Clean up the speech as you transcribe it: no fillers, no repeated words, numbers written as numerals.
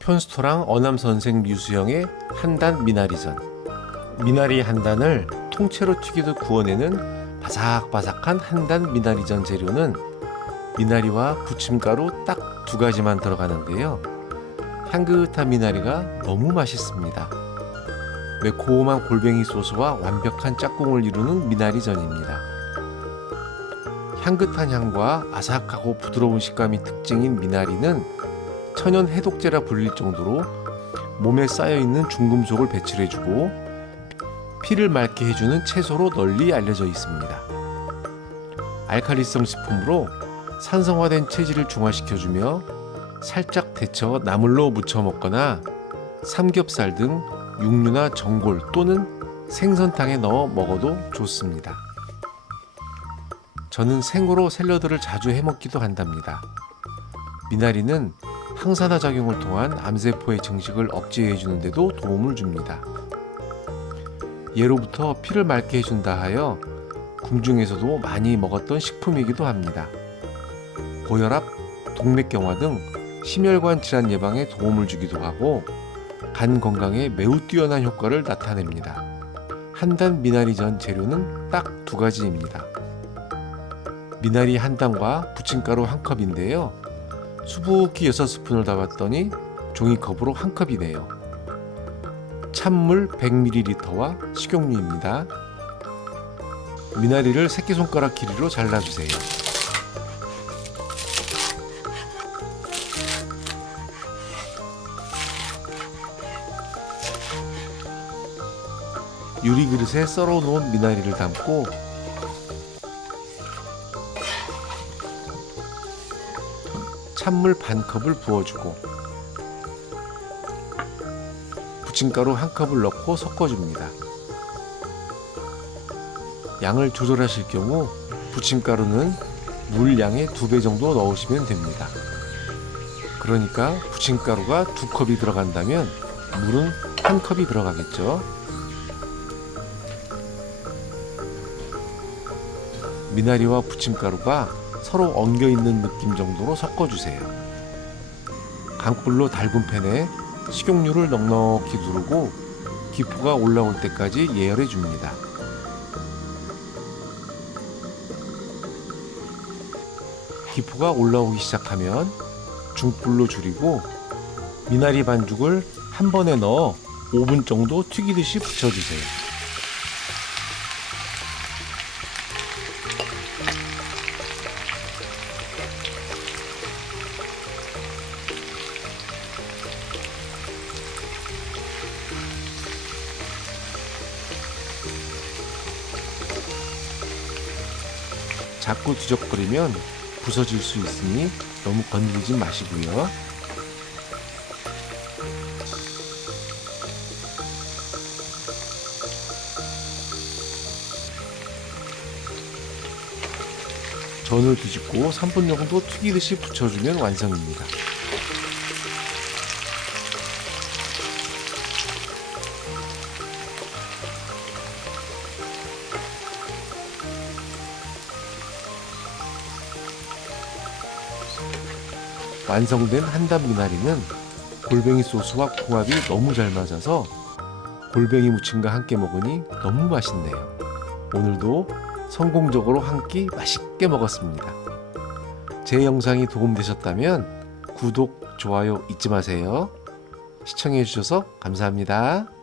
편스토랑 어남선생 류수영의 한단 미나리전. 미나리 한 단을 통째로 튀기듯 구워내는 바삭바삭한 한단 미나리전 재료는 미나리와 부침가루 딱 두 가지만 들어가는데요. 향긋한 미나리가 너무 맛있습니다. 매콤한 골뱅이 소스와 완벽한 짝꿍을 이루는 미나리전입니다. 향긋한 향과 아삭하고 부드러운 식감이 특징인 미나리는 천연 해독제라 불릴 정도로 몸에 쌓여있는 중금속을 배출해주고 피를 맑게 해주는 채소로 널리 알려져 있습니다. 알칼리성 식품으로 산성화된 체질을 중화시켜주며 살짝 데쳐 나물로 무쳐 먹거나 삼겹살 등 육류나 전골 또는 생선탕에 넣어 먹어도 좋습니다. 저는 생으로 샐러드를 자주 해먹기도 한답니다. 미나리는 항산화 작용을 통한 암세포의 증식을 억제해주는 데도 도움을 줍니다. 예로부터 피를 맑게 해준다 하여 궁중에서도 많이 먹었던 식품이기도 합니다. 고혈압, 동맥경화 등 심혈관 질환 예방에 도움을 주기도 하고 간 건강에 매우 뛰어난 효과를 나타냅니다. 한단 미나리전 재료는 딱 두 가지입니다. 미나리 한 단과 부침가루 한 컵인데요. 수북히 6스푼을 담았더니 종이컵으로 한 컵이네요. 찬물 100ml와 식용유입니다. 미나리를 새끼손가락 길이로 잘라주세요. 유리그릇에 썰어놓은 미나리를 담고 찬물 반 컵을 부어주고 부침가루 한 컵을 넣고 섞어줍니다. 양을 조절하실 경우 부침가루는 물 양의 2배 정도 넣으시면 됩니다. 그러니까 부침가루가 2컵이 들어간다면 물은 1컵이 들어가겠죠. 미나리와 부침가루가 서로 엉겨있는 느낌 정도로 섞어주세요. 강불로 달군 팬에 식용유를 넉넉히 두르고 기포가 올라올 때까지 예열해 줍니다. 기포가 올라오기 시작하면 중불로 줄이고 미나리 반죽을 한 번에 넣어 5분 정도 튀기듯이 부쳐주세요. 자꾸 뒤적거리면 부서질 수 있으니 너무 건드리지 마시고요. 전을 뒤집고 3분 정도 튀기듯이 부쳐주면 완성입니다. 완성된 한단 미나리는 골뱅이 소스와 궁합이 너무 잘 맞아서 골뱅이 무침과 함께 먹으니 너무 맛있네요. 오늘도 성공적으로 한 끼 맛있게 먹었습니다. 제 영상이 도움되셨다면 구독, 좋아요 잊지 마세요. 시청해 주셔서 감사합니다.